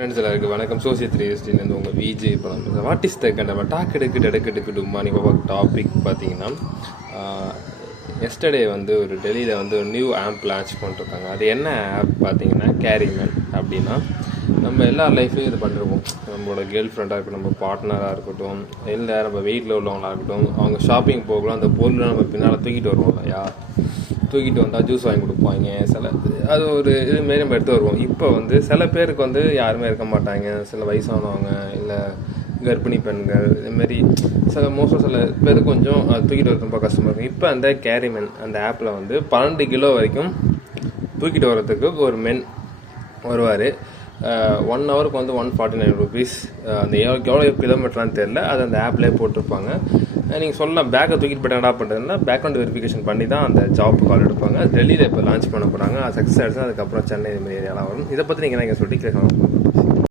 Friends எல்லாருக்கும் வணக்கம். Social 3SDலேருந்து உங்கள் விஜய். இப்போ நம்ம வாட் இஸ் த நம்ம டாக் எடுக்கு டும்மானி டாபிக் பார்த்தீங்கன்னா, எஸ்டர்டே வந்து ஒரு டெல்லியில் வந்து ஒரு நியூ ஆப் லான்ச் பண்ணிருக்காங்க. அது என்ன ஆப் பார்த்தீங்கன்னா கேரிமேன். அப்படின்னா நம்ம எல்லா லைஃப்லையும் இது பண்ணிருப்போம். நம்மளோட கேர்ள் ஃப்ரெண்டாக இருக்கட்டும், நம்ம பார்ட்னராக இருக்கட்டும், இல்லை நம்ம வீட்டில் உள்ளவங்களாக இருக்கட்டும், அவங்க ஷாப்பிங் போகலாம், அந்த பொருளை நம்ம பின்னால் தூக்கிட்டு வருவோம் இல்லையா? தூக்கிட்டு வந்தால் ஜூஸ் வாங்கி கொடுப்பாங்க. அது ஒரு இதுமாரி நம்ம எடுத்து வருவோம். இப்போ வந்து சில பேருக்கு வந்து யாருமே இருக்க மாட்டாங்க. சில வயசானவங்க, இல்லை கர்ப்பிணி பெண்கள், இதுமாரி சில பேருக்கு கொஞ்சம் அது தூக்கிட்டு வர ரொம்ப கஷ்டமாக இருக்கும். இப்போ அந்த கேரிமென் அந்த ஆப்பில் வந்து 12 கிலோ வரைக்கும் தூக்கிட்டு வர்றதுக்கு ஒரு மென் வருவார். 1 ஹவருக்கு வந்து 149 rupees. அந்த எவ்வளோ கிலோமீட்டர்னு தெரில, அது அந்த ஆப்லேயே போட்டிருப்பாங்க. நீங்கள் சொல்லலாம் பேக்கை தூக்கிட்டு போய்ட்டு என்ன பண்ணுறதுன்னா பேக்ரவுண்ட் வெரிஃபிகேஷன் பண்ணி தான் அந்த ஜாப் கால் எடுப்பாங்க. டெல்லியில் இப்போ லான்ச் பண்ண போகிறாங்க. அது சக்ஸஸ் ஆகிடுச்சு. அதுக்கப்புறம் சென்னை இதுமாரி ஏரியாலாம் வரும். இதை பற்றி நீங்கள் என்ன சொல்லிட்டு கேட்கலாம்.